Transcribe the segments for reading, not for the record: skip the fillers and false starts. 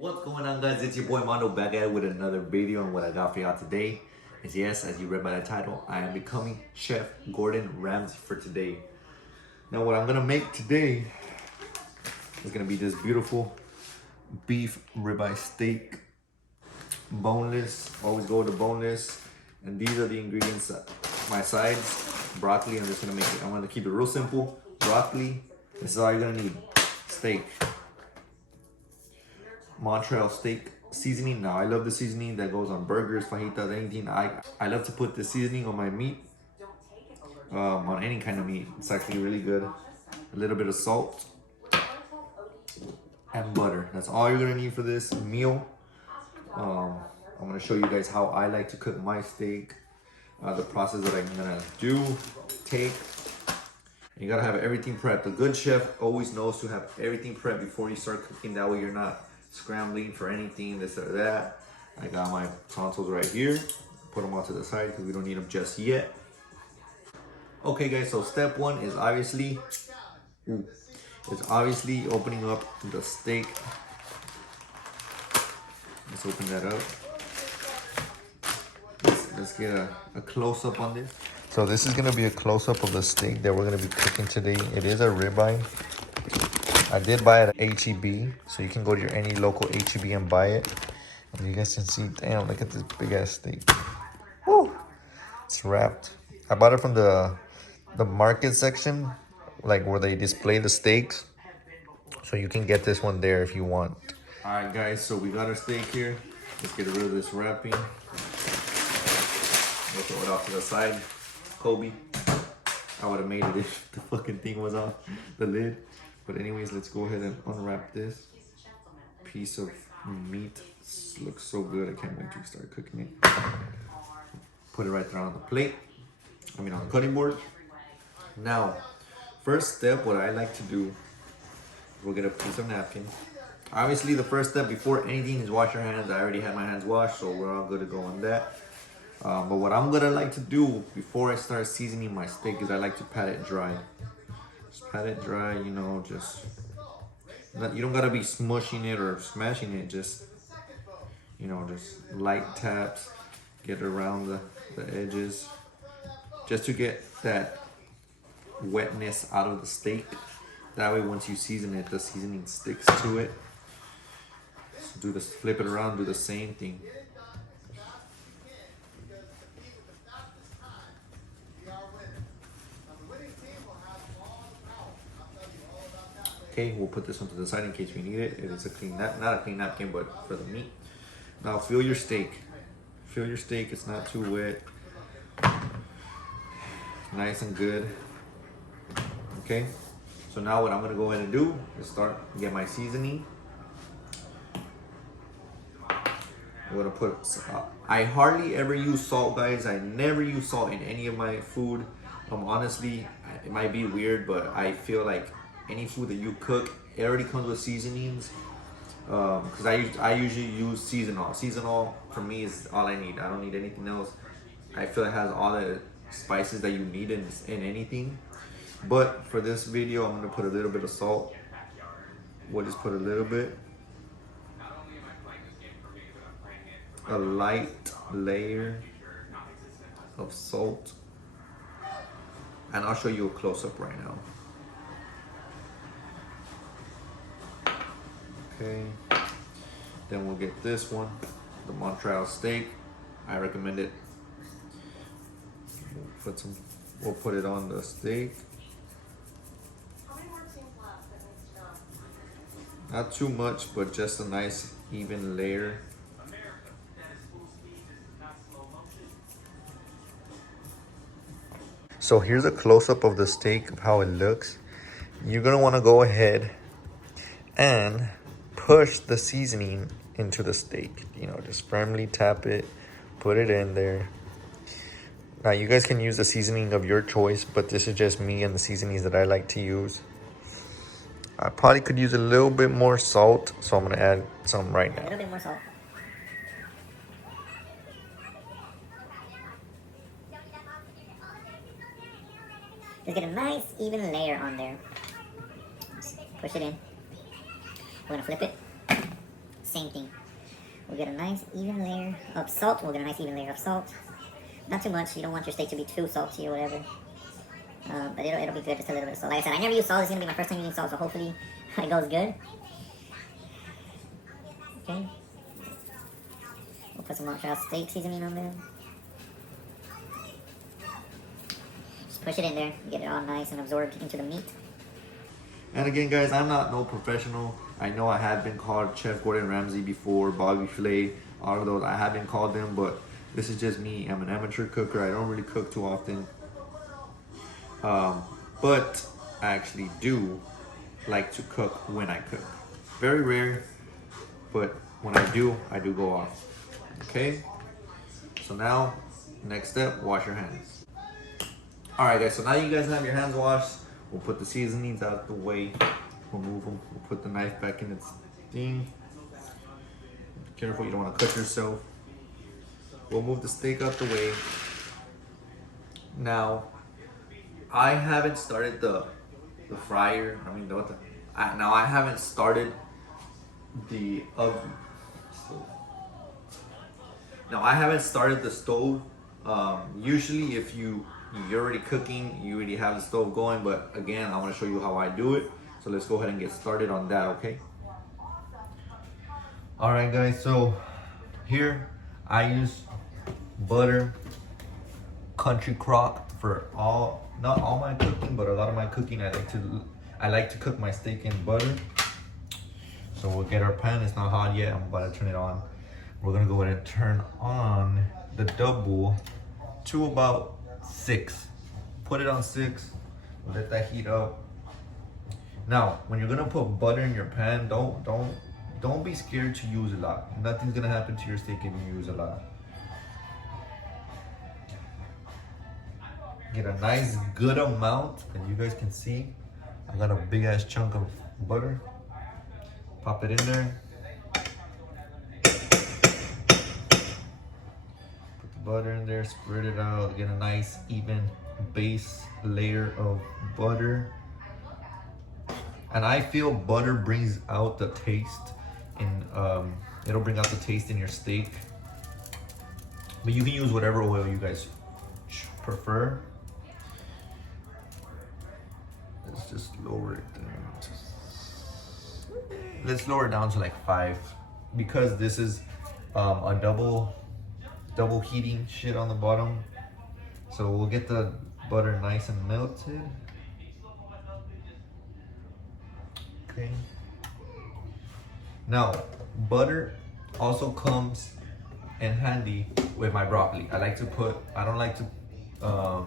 What's going on, guys? It's your boy Mondo back at it with another video, and what I got for y'all today is, yes, as you read by the title, I am becoming Chef Gordon Ramsay for today. Now what I'm gonna make today is gonna be this beautiful beef ribeye steak, boneless. Always go with the boneless. And these are the ingredients, my sides. Broccoli, I'm just gonna make it, I'm gonna keep it real simple. Broccoli, this is all you're gonna need. Steak, Montreal steak seasoning. Now I love the seasoning that goes on burgers, fajitas, anything. I love to put the seasoning on my meat, on any kind of meat. It's actually really good. A little bit of salt and butter. That's all you're gonna need for this meal. I'm gonna show you guys how I like to cook my steak, the process that I'm gonna take. You gotta have everything prepped. A good chef always knows to have everything prepped before you start cooking. That way you're not scrambling for anything, this or that. I got my tonsils right here. Put them all to the side because we don't need them just yet. Okay, guys, so step one is obviously opening up the steak. Let's open that up. Let's get a close-up on this. So this is gonna be a close-up of the steak that we're gonna be cooking today. It is a ribeye. I did buy it at HEB, so you can go to your any local HEB and buy it. And you guys can see, damn, look at this big ass steak. Woo! It's wrapped. I bought it from the market section, like where they display the steaks. So you can get this one there if you want. All right, guys, so we got our steak here. Let's get rid of this wrapping. We'll throw it off to the side. Kobe. I would have made it if the fucking thing was off the lid. But anyways, let's go ahead and unwrap this piece of meat. This looks so good. I can't wait to start cooking it. Put it right there on the plate. On the cutting board. Now, first step, what I like to do, we'll get a piece of napkin. Obviously, the first step before anything is wash your hands. I already had my hands washed, so we're all good to go on that. But what I'm gonna like to do before I start seasoning my steak is I like to pat it dry. Just pat it dry, you know, just, you don't gotta be smushing it or smashing it, just, you know, just light taps, get around the edges, just to get that wetness out of the steak. That way, once you season it, the seasoning sticks to it. So flip it around, do the same thing. Okay, we'll put this one to the side in case we need it. It is a clean, not a clean napkin, but for the meat. Now feel your steak. Feel your steak, it's not too wet. Nice and good. Okay, so now what I'm gonna go ahead and do is get my seasoning. I'm gonna put, I hardly ever use salt, guys. I never use salt in any of my food. Honestly, it might be weird, but I feel like any food that you cook, it already comes with seasonings. Because I usually use seasonal. Seasonal for me is all I need. I don't need anything else. I feel it has all the spices that you need in anything. But for this video, I'm gonna put a little bit of salt. We'll just put a little bit. A light layer of salt. And I'll show you a close-up right now. Okay, then we'll get this one, the Montreal steak. I recommend it. We'll put it on the steak. Not too much, but just a nice even layer. So here's a close-up of the steak, of how it looks. You're gonna wanna go ahead and push the seasoning into the steak. You know, just firmly tap it, put it in there. Now you guys can use the seasoning of your choice, but this is just me and the seasonings that I like to use. I probably could use a little bit more salt, so I'm gonna add some right now. A little bit more salt. Just get a nice even layer on there. Just push it in. We're gonna flip it. same thing. We'll get a nice even layer of salt. We'll get a nice even layer of salt. Not too much. You don't want your steak to be too salty or whatever. But it'll be good, just a little bit of salt. Like I said, I never use salt. This is going to be my first time using salt, so hopefully it goes good. Okay. We'll put some Montreal steak seasoning on there. Just push it in there, get it all nice and absorbed into the meat. And again, guys, I'm not no professional. I know I have been called Chef Gordon Ramsay before, Bobby Flay, all of those. I have been called them, but this is just me. I'm an amateur cooker. I don't really cook too often. But I actually do like to cook when I cook. Very rare, but when I do go off. Okay? So now, next step, wash your hands. Alright guys, so now you guys have your hands washed. We'll put the seasonings out the way. We'll move them. We'll put the knife back in its thing. Be careful, you don't want to cut yourself. We'll move the steak out the way. Now, I haven't started the fryer. I mean, now I haven't started the oven. Now I haven't started the stove. Usually, if you're already cooking, you already have the stove going. But again, I want to show you how I do it. So let's go ahead and get started on that. Okay. All right, guys. So here I use butter, Country Crock for not all my cooking, but a lot of my cooking. I like to cook my steak in butter. So we'll get our pan. It's not hot yet. I'm about to turn it on. We're gonna go ahead and turn on the double to about 6. Put it on 6. Let that heat up. Now, when you're gonna put butter in your pan, don't be scared to use a lot. Nothing's gonna happen to your steak if you use a lot. Get a nice good amount, and you guys can see I got a big ass chunk of butter. Pop it in there. Put the butter in there, spread it out, get a nice even base layer of butter. And I feel butter brings out the taste it'll bring out the taste in your steak. But you can use whatever oil you guys prefer. Let's just lower it down. Let's lower it down to like 5, because this is a double heating shit on the bottom. So we'll get the butter nice and melted. Okay. Now, butter also comes in handy with my broccoli. I don't like to not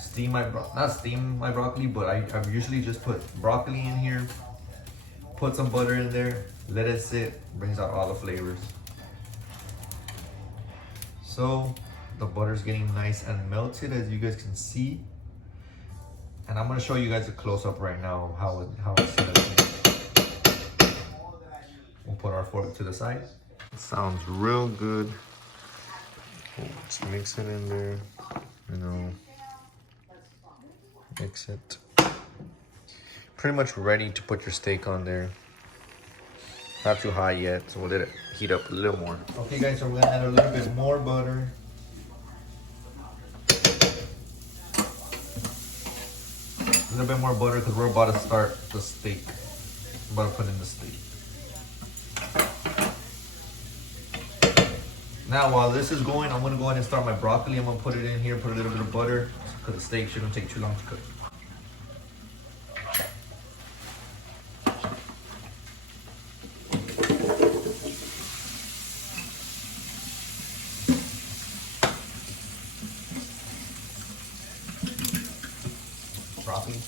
steam my broccoli, but I usually just put broccoli in here, put some butter in there, let it sit, brings out all the flavors. So the butter's getting nice and melted, as you guys can see. And I'm gonna show you guys a close-up right now how it's set up. We'll put our fork to the side. It sounds real good. Let's mix it in there, mix it. Pretty much ready to put your steak on there. Not too high yet, so we'll let it heat up a little more. Okay guys, so we're gonna add a little bit more butter. A little bit more butter because we're about to start the steak. I'm about to put in the steak. Now while this is going, I'm gonna go ahead and start my broccoli. I'm gonna put it in here, put a little bit of butter, because the steak shouldn't take too long to cook. Broccoli.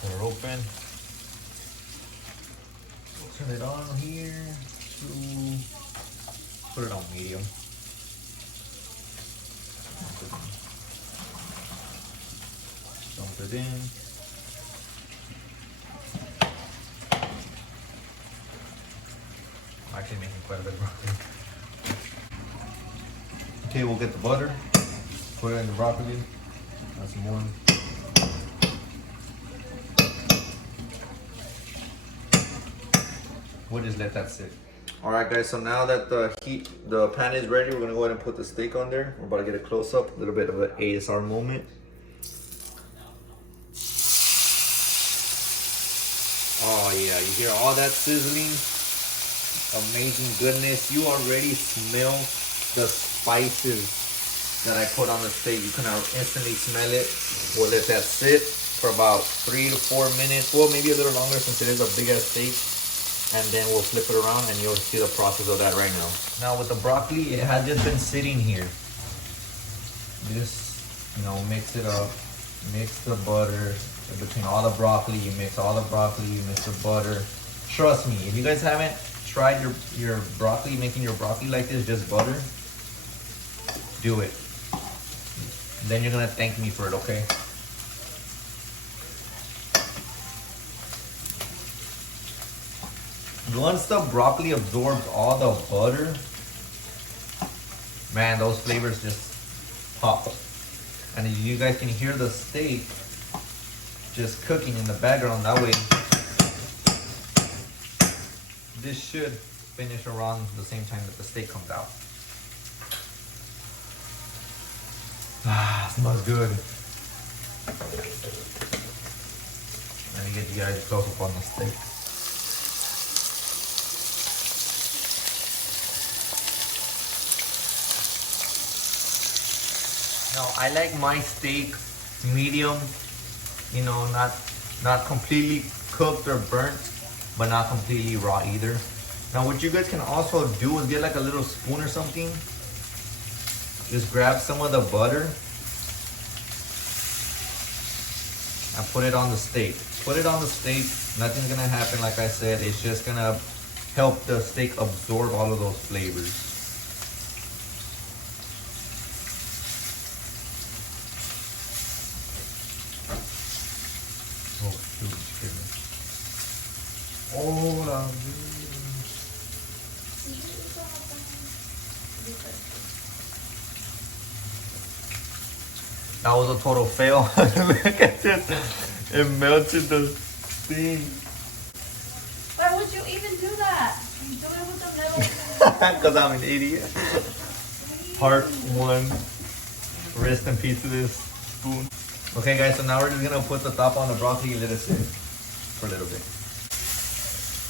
Put it open. Turn it on here to put it on medium. Dump it in. I'm actually making quite a bit of broccoli. Okay, we'll get the butter, put it in the broccoli. That's more. We'll just let that sit. All right, guys. So now that the pan is ready, we're gonna go ahead and put the steak on there. We're about to get a close up, a little bit of an ASR moment. Oh yeah, you hear all that sizzling? Amazing goodness. You already smell the spices that I put on the steak. You can instantly smell it. We'll let that sit for about 3 to 4 minutes. Well, maybe a little longer since it is a big ass steak. And then we'll flip it around and you'll see the process of that right now. Now with the broccoli, it has just been sitting here. Just, mix it up. Mix the butter. Between all the broccoli, you mix all the broccoli, you mix the butter. Trust me, if you guys haven't tried your broccoli, making your broccoli like this, just butter, do it. Then you're gonna thank me for it, okay? Once the broccoli absorbs all the butter, man, those flavors just pop. And you guys can hear the steak just cooking in the background. That way, this should finish around the same time that the steak comes out. Ah, smells good. Let me get you guys close up on the steak. Now, I like my steak medium, not completely cooked or burnt, but not completely raw either. Now, what you guys can also do is get like a little spoon or something. Just grab some of the butter and put it on the steak. Put it on the steak. Nothing's gonna happen, like I said. It's just gonna help the steak absorb all of those flavors. Oh shoot, oh, la that was a total fail. Look at this. It melted the thing. Why would you even do that? You do it with the metal. Because I'm an idiot. Part 1. Rest in peace to this spoon. Okay guys, so now we're just gonna put the top on the broccoli and let it sit for a little bit.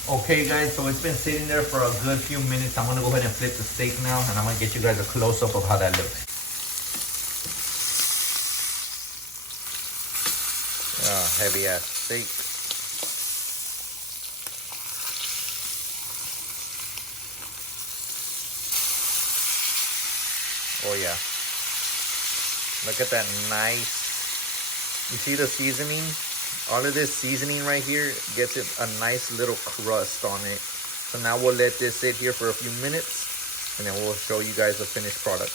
Okay guys, so it's been sitting there for a good few minutes. I'm gonna go ahead and flip the steak now and I'm gonna get you guys a close-up of how that looks. Oh, heavy ass steak. Oh yeah. Look at that nice. You see the seasoning? All of this seasoning right here gets it a nice little crust on it. So now we'll let this sit here for a few minutes and then we'll show you guys the finished product.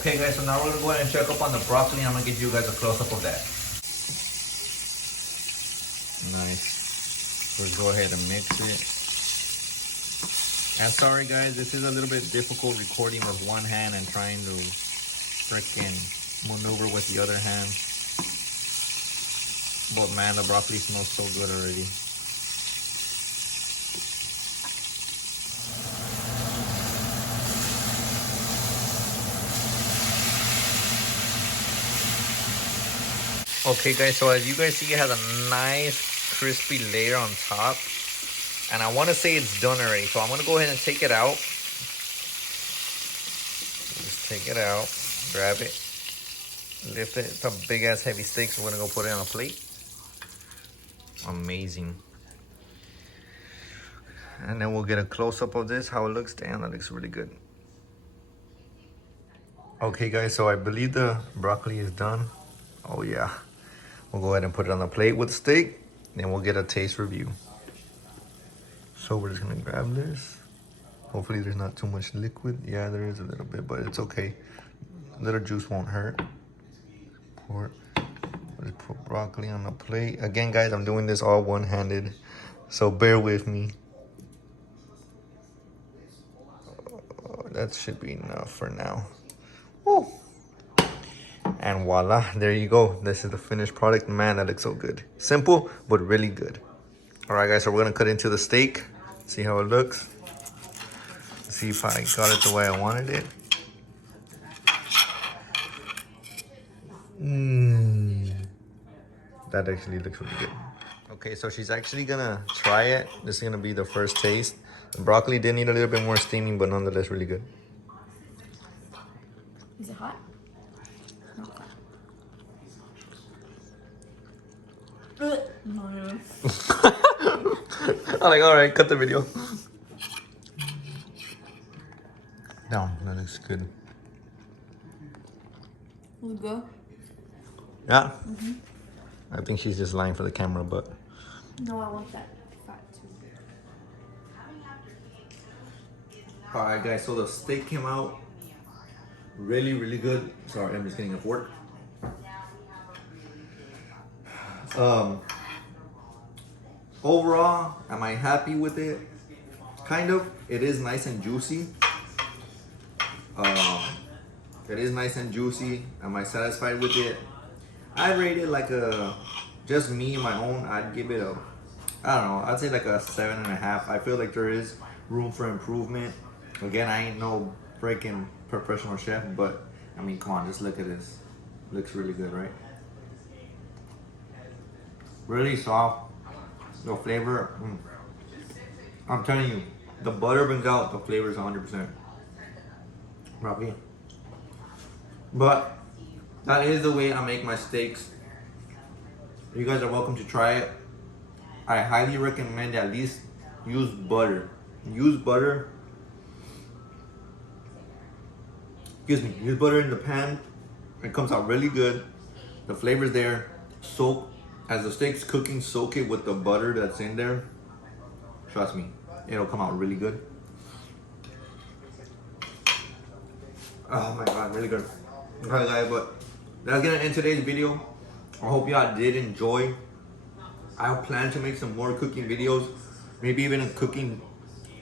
Okay guys, so now we're gonna go ahead and check up on the broccoli. I'm gonna give you guys a close-up of that. Nice. We'll go ahead and mix it. And sorry guys, this is a little bit difficult recording with one hand and trying to freaking maneuver with the other hand. But man, the broccoli smells so good already. Okay guys, so as you guys see, it has a nice crispy layer on top. And I want to say it's done already. So I'm going to go ahead and take it out. Just take it out. Grab it. Lift it. It's a big ass heavy steak. So we're going to go put it on a plate. Amazing. And then we'll get a close-up of this. How it looks. Damn, that looks really good. Okay guys, so I believe the broccoli is done. Oh yeah. We'll go ahead and put it on the plate with the steak. Then we'll get a taste review. So we're just gonna grab this. Hopefully there's not too much liquid. Yeah, there is a little bit, but it's okay. A little juice won't hurt. Just put broccoli on the plate. Again, guys, I'm doing this all one-handed, so bear with me. that should be enough for now. Woo. And voila, there you go. This is the finished product. Man, that looks so good. Simple, but really good. All right, guys, so we're gonna cut into the steak. See how it looks. See if I got it the way I wanted it. That actually looks really good. Okay, so she's actually gonna try it. This is gonna be the first taste. The broccoli did need a little bit more steaming, but nonetheless really good. Is it hot? No. I'm like, all right, cut the video. No, that looks good. Was it good? Yeah. I think she's just lying for the camera, but. No, I want that fat too. All right, guys. So the steak came out really, really good. Sorry, I'm just getting a fork. Overall, am I happy with it? Kind of. It is nice and juicy. It is nice and juicy. Am I satisfied with it? I rate it like a, just me, my own, I'd give it a, I don't know, I'd say like a 7.5. I feel like there is room for improvement. Again, I ain't no freaking professional chef, but I mean, come on, just look at this. Looks really good, right? Really soft. The flavor, I'm telling you, the butter brings out the flavors 100%. Rocky. But that is the way I make my steaks. You guys are welcome to try it. I highly recommend at least use butter. Use butter. Excuse me. Use butter in the pan. It comes out really good. The flavor's there. Soak. As the steak's cooking, soak it with the butter that's in there. Trust me, it'll come out really good. Oh my god, really good. Okay guys, but that's gonna end today's video. I hope y'all did enjoy. I plan to make some more cooking videos. Maybe even a cooking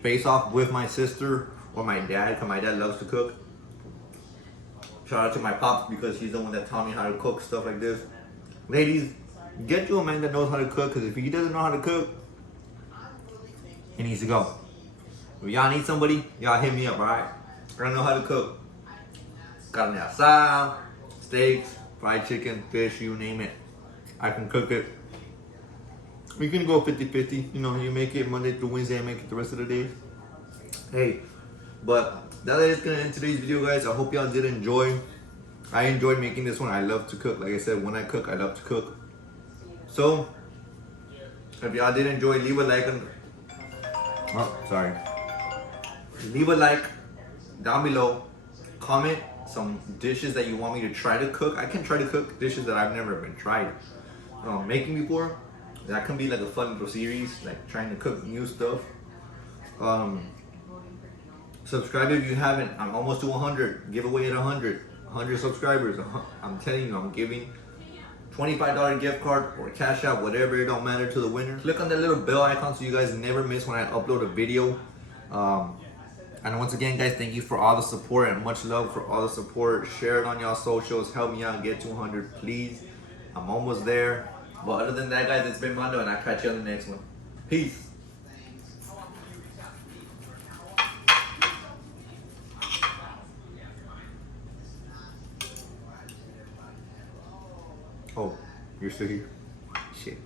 face-off with my sister or my dad, because my dad loves to cook. Shout out to my pops because he's the one that taught me how to cook stuff like this. Ladies, get you a man that knows how to cook, because if he doesn't know how to cook, he needs to go. If y'all need somebody, y'all hit me up, alright? I don't know how to cook. Carne asada, steaks, fried chicken, fish, you name it. I can cook it. We can go 50-50. You know, you make it Monday through Wednesday, I make it the rest of the days. Hey, but that is gonna end today's video, guys. I hope y'all did enjoy. I enjoyed making this one. I love to cook. Like I said, when I cook, I love to cook. So, if y'all did enjoy, leave a like on... Oh, sorry. Leave a like down below. Comment some dishes that you want me to try to cook. I can try to cook dishes that I've never been tried making before. That can be like a fun little series, like trying to cook new stuff. Subscribe if you haven't. I'm almost to 100. Giveaway at 100 subscribers. I'm telling you, I'm giving $25 gift card or cash out, whatever. It don't matter to the winner. Click on that little bell icon so you guys never miss when I upload a video. And once again, guys, thank you for all the support and much love for all the support. Share it on y'all socials. Help me out get to 100, please. I'm almost there. But other than that, guys, it's been Mondo, and I'll catch you on the next one. Peace. Oh, you're still here? Shit.